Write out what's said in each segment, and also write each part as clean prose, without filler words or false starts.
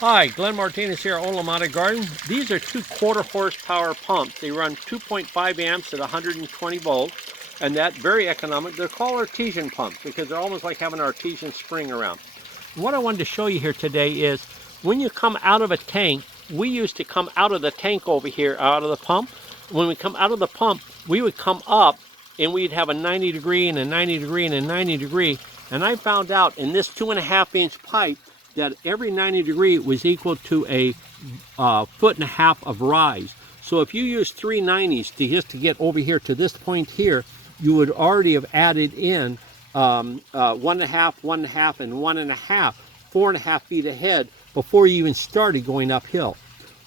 Hi, Glenn Martinez here at Olomana Gardens. These are 2 quarter horsepower pumps. They run 2.5 amps at 120 volts, and that's very economic. They're called artesian pumps because they're almost like having an artesian spring around. And what I wanted to show you here today is when you come out of a tank, we used to come out of the tank over here, out of the pump. When we come out of the pump, we would come up and we'd have a 90 degree and a 90 degree and a 90 degree. And I found out in this 2.5-inch pipe that every 90 degree was equal to a 1.5 foot of rise. So if you use 3 90s just to get over here to this point here, you would already have added in 1.5, 1.5, and 1.5, 4.5 feet ahead before you even started going uphill.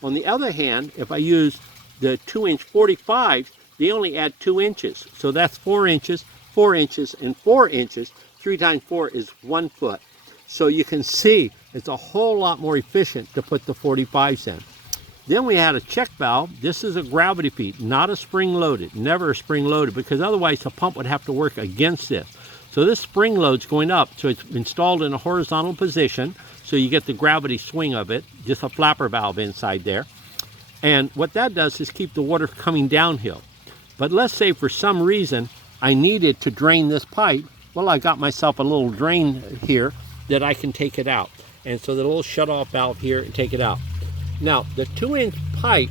On the other hand, if I use the 2-inch 45s, they only add 2 inches. So that's 4 inches, 4 inches, and 4 inches. 3 times 4 is 1 foot. So you can see it's a whole lot more efficient to put the 45s in. Then we had a check valve. This is a gravity feed, not a spring loaded, never a spring loaded, because otherwise the pump would have to work against this. So this spring load's going up, so it's installed in a horizontal position, so you get the gravity swing of it, just a flapper valve inside there. And what that does is keep the water coming downhill. But let's say for some reason I needed to drain this pipe. Well, I got myself a little drain here that I can take it out. And so the little shut-off valve here and take it out. Now, the 2-inch pipe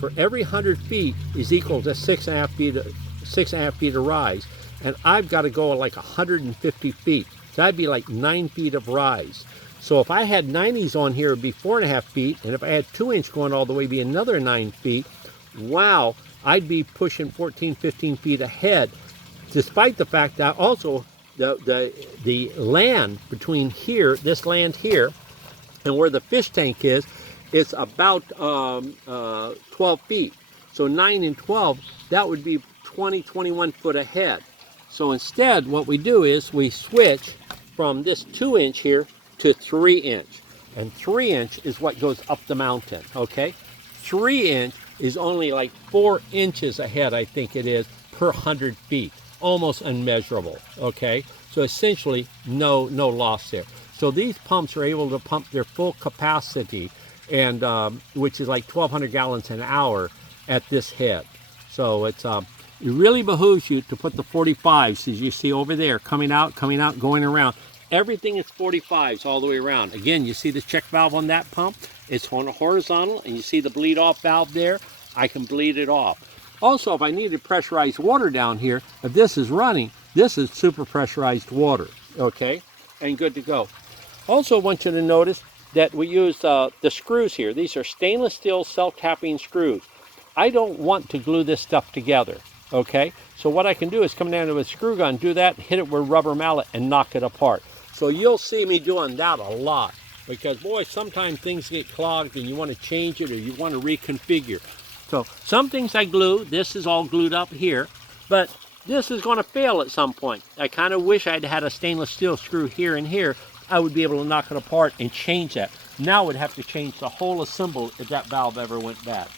for every 100 feet is equal to 6.5 feet of rise. And I've got to go like 150 feet. So that'd be like 9 feet of rise. So if I had 90s on here, it'd be 4.5 feet. And if I had 2-inch going all the way, it'd be another 9 feet. Wow, I'd be pushing 14, 15 feet ahead, despite the fact that also the land between here, this land here, and where the fish tank is, it's about 12 feet. So 9 and 12, that would be 20, 21 foot ahead. So instead, what we do is we switch from this 2-inch here to 3-inch. And 3-inch is what goes up the mountain, okay? 3-inch is only like 4 inches ahead, I think it is, per 100 feet. Almost unmeasurable, okay? So essentially no loss there. So these pumps are able to pump their full capacity, and which is like 1,200 gallons an hour at this head. So it's it really behooves you to put the 45s, as you see over there, coming out, going around. Everything is 45s all the way around. Again, you see the check valve on that pump? It's on a horizontal, and you see the bleed off valve there? I can bleed it off. Also, if I needed pressurized water down here, if this is running, this is super pressurized water, okay? And good to go. Also, I want you to notice that we use the screws here. These are stainless steel self-tapping screws. I don't want to glue this stuff together, okay? So what I can do is come down to a screw gun, do that, hit it with a rubber mallet, and knock it apart. So you'll see me doing that a lot, because boy, sometimes things get clogged and you want to change it or you want to reconfigure. So some things I glue. This is all glued up here, but this is going to fail at some point. I kind of wish I'd had a stainless steel screw here and here. I would be able to knock it apart and change that. Now I would have to change the whole assembly if that valve ever went bad.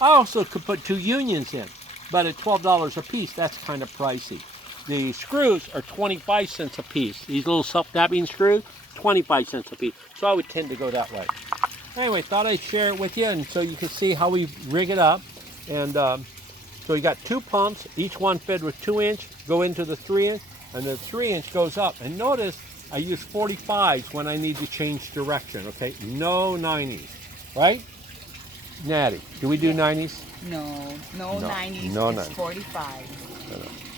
I also could put 2 unions in, but at $12 a piece, that's kind of pricey. The screws are 25 cents a piece. These little self-tapping screws, 25 cents a piece. So I would tend to go that way. Anyway, thought I'd share it with you, and so you can see how we rig it up. And so you got 2 pumps, each one fed with 2-inch, go into the 3-inch, and the 3-inch goes up. And notice I use 45s when I need to change direction, okay? No 90s, right? Natty, do we do 90s? No 90s, no it's 90s. 45.